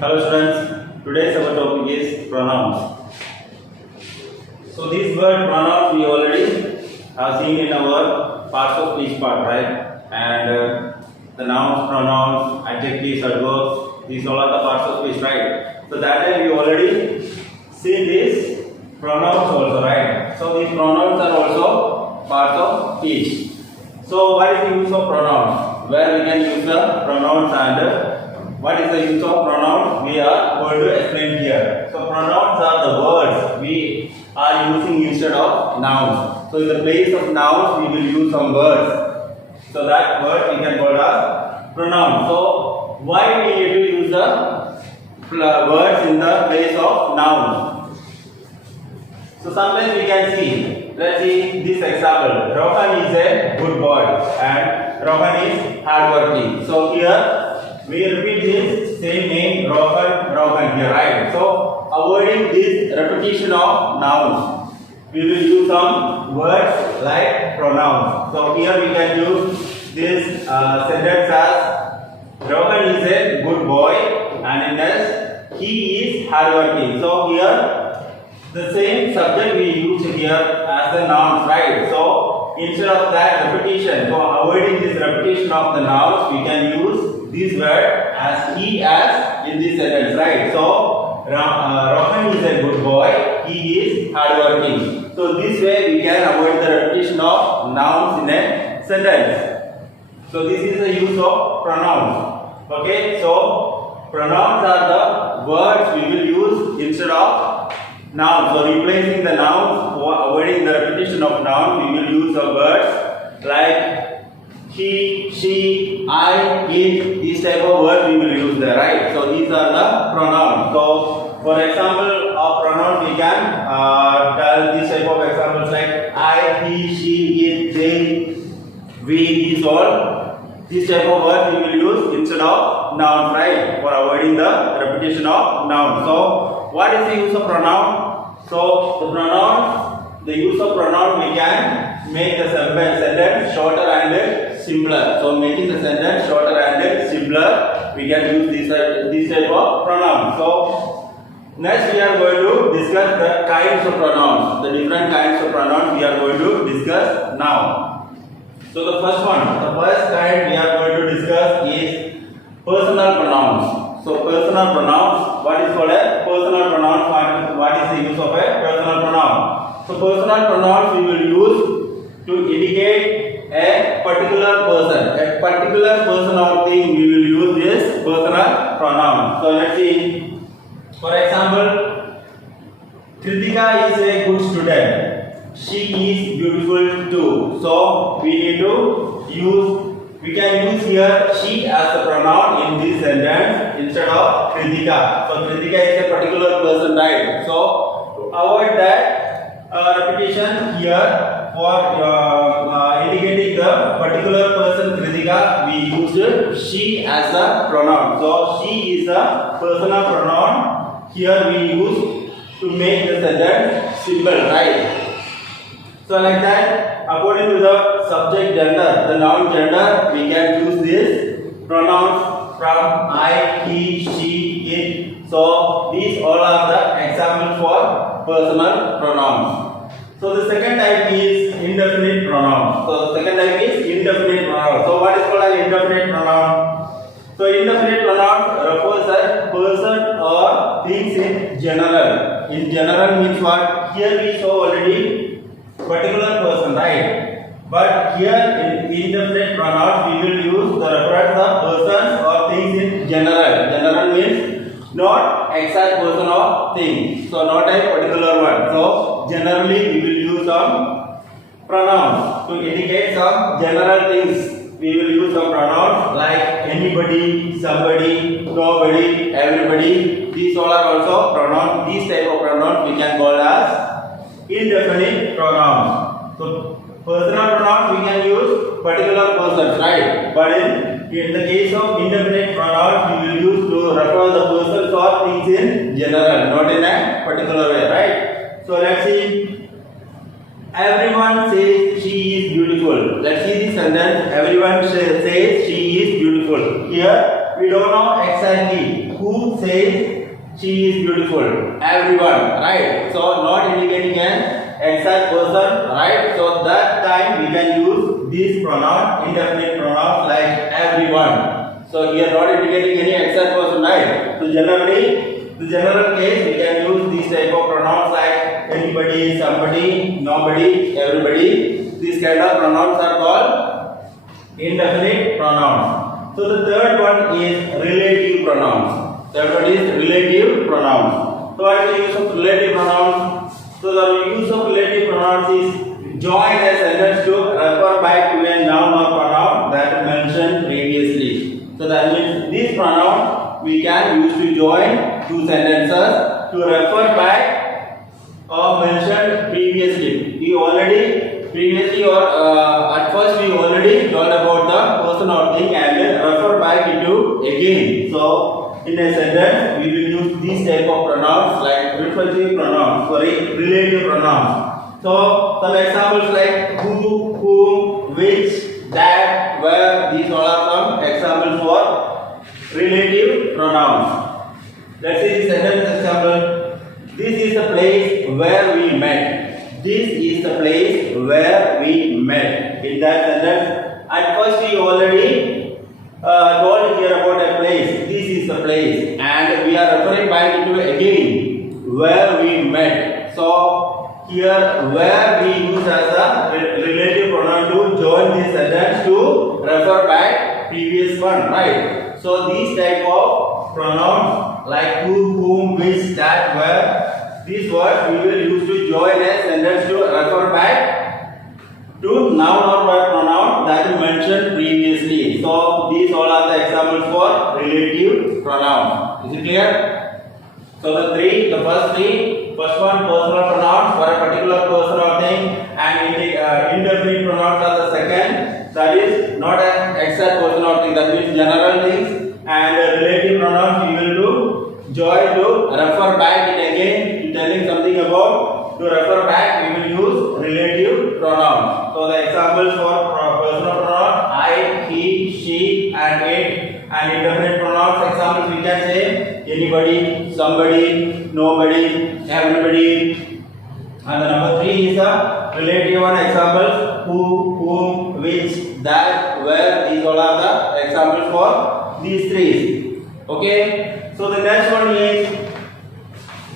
Hello students, today's our topic is pronouns. So this word pronouns we already have seen in our parts of speech part, right? And the nouns, pronouns, adjectives, adverbs, these all are the parts of speech, right? So that time we already seen these pronouns also, right? So these pronouns are also parts of speech. So what is the use of pronouns? Where we can use the pronouns and what is the use of pronouns? We are going to explain here. So pronouns are the words we are using instead of nouns. So in the place of nouns we will use some words. So that word we can call as pronoun. So why we need to use the words in the place of nouns? So sometimes we can see, let's see this example. Rohan is a good boy and Rohan is hardworking. So here we repeat this same name Rohan here, right? So avoiding this repetition of nouns, we will use some words like pronouns. So here we can use this sentence as Rohan is a good boy and in this he is hardworking. So here the same subject we use here as the nouns, right? So instead of that repetition, so avoiding this repetition of the nouns, we can use this word as he as in this sentence, right? So Rohan is a good boy, he is hardworking. So this way we can avoid the repetition of nouns in a sentence. So this is the use of pronouns. Okay, so pronouns are the words we will use instead of nouns. So replacing the nouns, avoiding the repetition of nouns, we will use the words like he, she, I, it. These type of words we will use there, right? So these are the pronouns. So for example of pronouns we can tell these type of examples like I, he, she, it, they, we. These all, these type of words we will use instead of nouns, right? For avoiding the repetition of nouns. So what is the use of pronoun? So the pronouns, the use of pronoun we can make the sentence shorter and simpler. So making the sentence shorter and simpler, we can use this type of pronoun. So next we are going to discuss the kinds of pronouns, the different kinds of pronouns we are going to discuss now. So the first kind we are going to discuss is personal pronouns. So personal pronouns, what is called a personal pronoun? What is the use of a personal pronoun? So personal pronouns we will use to indicate a particular person or thing. We will use this personal pronoun. So let's see. For example, Kritika is a good student. She is beautiful too. So we need to use. We can use here she as the pronoun in this sentence instead of Kritika. So Kritika is a particular person, right? So to avoid that repetition here for indicating the particular person Kritika, we use she as the pronoun. So she is a personal pronoun. Here we use to make the sentence simple, right? So like that, according to the subject gender, the noun gender, we can use this pronouns from I, he, she, it. So these all are the examples for personal pronouns. So the second type is indefinite pronoun. So the second type is indefinite pronoun. So what is called an indefinite pronoun? So indefinite pronoun refers a person or things in general. In general means what? Here we saw already particular person, right? But here in indefinite pronouns we will use the reference of persons or things in general. General means not exact person or thing. So not a particular one. So generally we will use some pronouns to indicate some general things. We will use some pronouns like anybody, somebody, nobody, everybody. These all are also pronouns. These type of pronouns we can call as indefinite pronouns. So personal pronouns we can use particular persons, right? But in the case of indefinite pronouns we will use to refer the persons or things in general, not in a particular way, right? So let's see. Everyone says she is beautiful. Let's see this sentence. Everyone says she is beautiful. Here we don't know exactly who says she is beautiful? Everyone, right? So not indicating an exact person, right? So that time we can use these pronouns, indefinite pronouns like everyone. So here not indicating any exact person, right? So generally, the general case we can use these type of pronouns like anybody, somebody, nobody, everybody. These kind of pronouns are called indefinite pronouns. So the third one is relative pronouns. Third one is relative pronouns. So what is the use of relative pronouns? So the use of relative pronouns is join a sentence to refer back to a noun or pronoun that mentioned previously. So that means this pronoun we can use to join two sentences to refer back or mentioned previously. We already previously or at first we already told about the person or thing and refer back into again. So in a sentence we will use these type of pronouns like reflexive pronouns, relative pronouns. So some examples like who, whom, which, that, where. These all are some examples for relative pronouns. Let's see the sentence example. This is the place where we met. This is the place where we met. In that sentence, at first we already told here about a place. This is the place, and we are referring back into again where we met. So here where we use as a relative pronoun to join this sentence to refer back previous one, right? So these type of pronouns like who, whom, which, that, where, these words we will use to join a sentence to refer back to noun or verb pronoun that is mentioned previously. So these all are the examples for relative pronouns. Is it clear? So the first one personal pronouns for a particular person or thing, and indefinite pronouns are the second. That is not an exact person or thing. That means general things. And relative pronouns we will do join to refer back it again to telling something about. To refer back we will use relative pronouns. So the examples for personal pronouns I, he, she, and it. And indefinite pronouns examples we can say anybody, somebody, nobody, everybody. And the number 3 is the relative one examples who, whom, which, that, where. These all are the examples for these three. Okay. So the next one is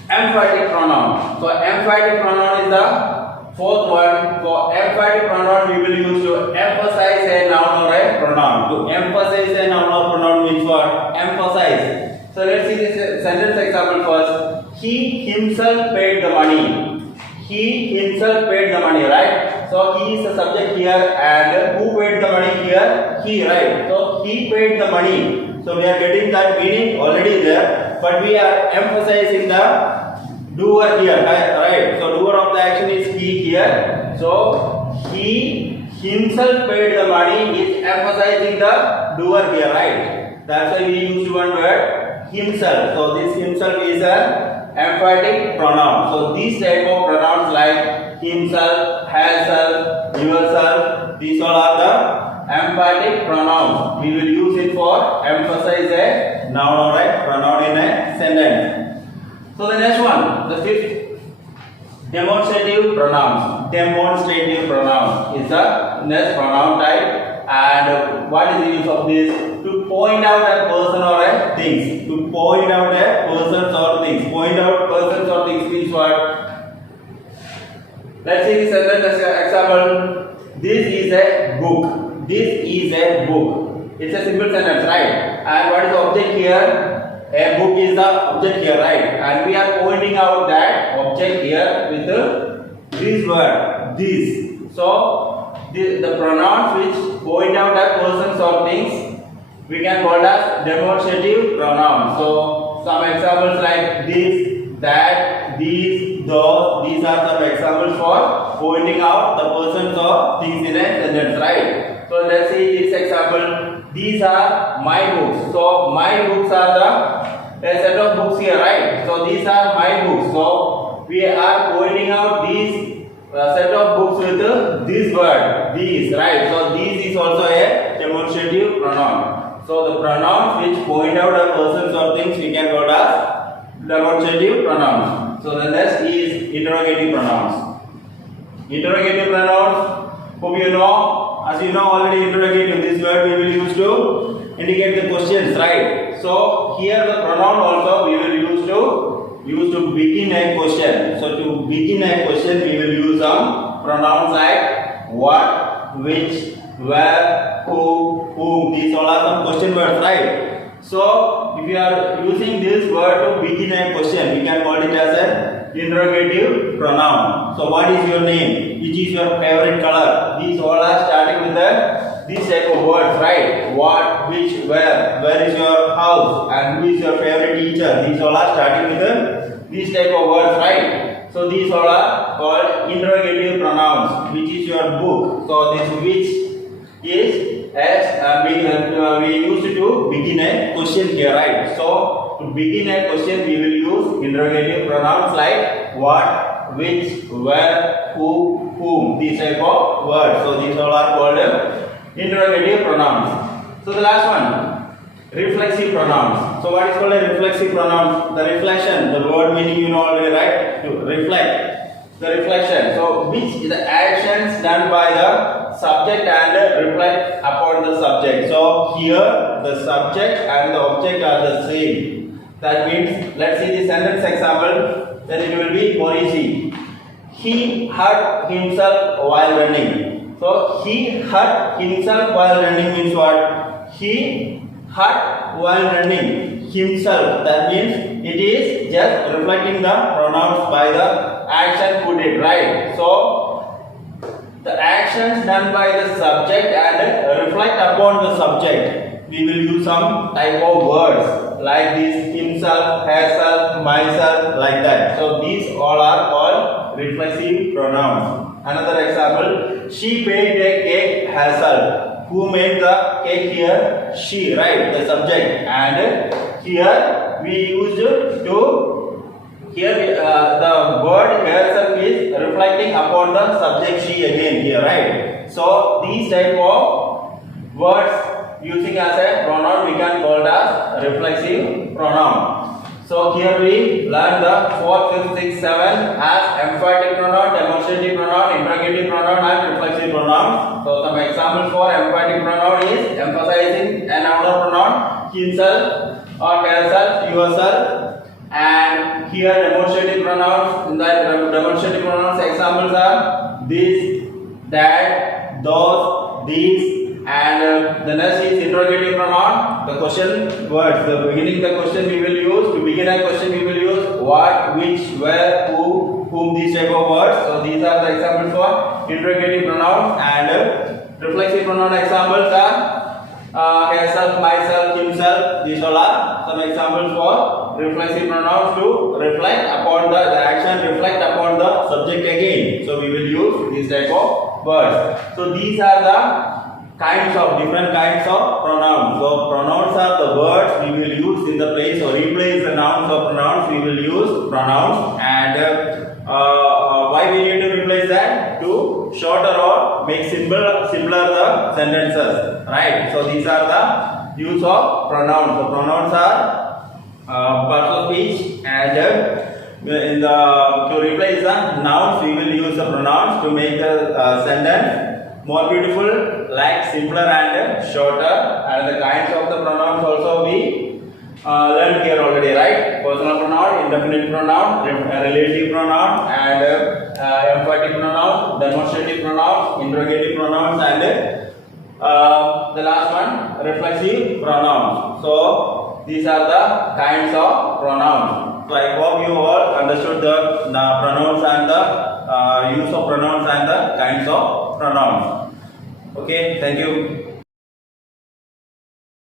emphatic pronoun. So emphatic pronoun is the fourth one. For emphatic pronoun we will use to emphasize a noun or a pronoun. To emphasize a noun or pronoun means what? Emphasize. So let's see this sentence example first. He himself paid the money. He himself paid the money, right? So he is the subject here, and who paid the money here? He, right? So he paid the money. So we are getting that meaning already there, but we are emphasizing the doer here, right? So doer of the action is he here. So he himself paid the money is emphasizing the doer here, right? That's why we use one word himself. So this himself is an emphatic pronoun. So these type of pronouns like himself, herself, yourself, these all are the emphatic pronouns. We will use it for emphasize a noun or a pronoun in a sentence. So the next one, the fifth, demonstrative pronouns. Demonstrative pronouns is the next pronoun type. And what is the use of this? To point out a person or a things. To point out a person or things. Point out persons or things means what? Let's see this sentence example. This is a book. This is a book. It's a simple sentence, right? And what is the object here? A book is the object here, right? And we are pointing out that object here with this word, this. So the pronouns which point out a persons or things we can call as demonstrative pronouns. So some examples like this, that, these, those. These are some examples for pointing out the persons or things in a sentence, right? So let's see this example. These are my books. So my books are a set of books here, right? So these are my books. So we are pointing out these set of books with this word, these, right? So these is also a demonstrative pronoun. So the pronouns which point out a persons or things we can call as demonstrative pronouns. So the next is interrogative pronouns. Interrogative pronouns, hope you know, as you know already interrogative, this word we will use to indicate the questions, right? So here the pronoun also we will use to begin a question. So to begin a question we will use some pronouns like what, which, where, who, whom. These all are some question words, right? So if you are using this word to begin a question, we can call it as an interrogative pronoun. So what is your name? Which is your favorite color? These all are starting with this type of words, right? What, which, where is your house, and who is your favorite teacher? These all are starting with these type of words, right? So these all are called interrogative pronouns. Which is your book? So this which is as we used to begin a question here, right? So to begin a question we will use interrogative pronouns like what, which, where, who, whom. These type of words. So these all are called interrogative pronouns. So the last one, reflexive pronouns. So what is called a reflexive pronoun? The reflection, the word meaning you know already, right? To reflect, the reflection. So which is the actions done by the subject and reflect upon the subject. So here the subject and the object are the same. That means let's see the sentence example, then it will be more easy. He hurt himself while running. So he hurt himself while running means what? He hurt while running himself. That means it is just reflecting the pronouns by the action put it, right? So the actions done by the subject and reflect upon the subject. We will use some type of words like this: himself, herself, myself, like that. So these all are called reflexive pronouns. Another example: she baked a cake herself. Who made the cake here? She, right? The subject. And here we used to, here the word herself is reflecting upon the subject she again here, right? So these type of words using as a pronoun we can call as reflexive pronoun. So here we learn the 4, 5, 6, 7 as emphatic pronoun, demonstrative pronoun, interrogative pronoun and reflexive pronoun. So some examples for emphatic pronoun is emphasizing a noun or pronoun, himself or herself, yourself. And here demonstrative pronouns, in that demonstrative pronouns examples are this, that, those, these. And the next is interrogative pronoun, the question words. The beginning the question we will use, to begin a question we will use what, which, where, who, whom, these type of words. So these are the examples for interrogative pronouns. And reflexive pronoun examples are herself, myself, himself. These all are some examples for reflexive pronouns to reflect upon the action, reflect upon the subject again. So we will use these type of words. So these are the different kinds of pronouns. So pronouns are the words we will use in the place or replace the nouns or pronouns. We will use pronouns. And why we need to replace that? To shorter or make simpler the sentences, right? So these are the use of pronouns. So pronouns are parts of speech, and to replace the nouns we will use the pronouns to make the sentence more beautiful, like simpler and shorter. And the kinds of the pronouns also we learned here already, right? Personal pronoun, indefinite pronoun, relative pronoun, and emphatic pronoun, demonstrative pronouns, interrogative pronouns, and the last one, reflexive pronouns. So these are the kinds of pronouns. So I hope you all understood the pronouns and the use of pronouns and the kinds of pronouns. Okay, thank you.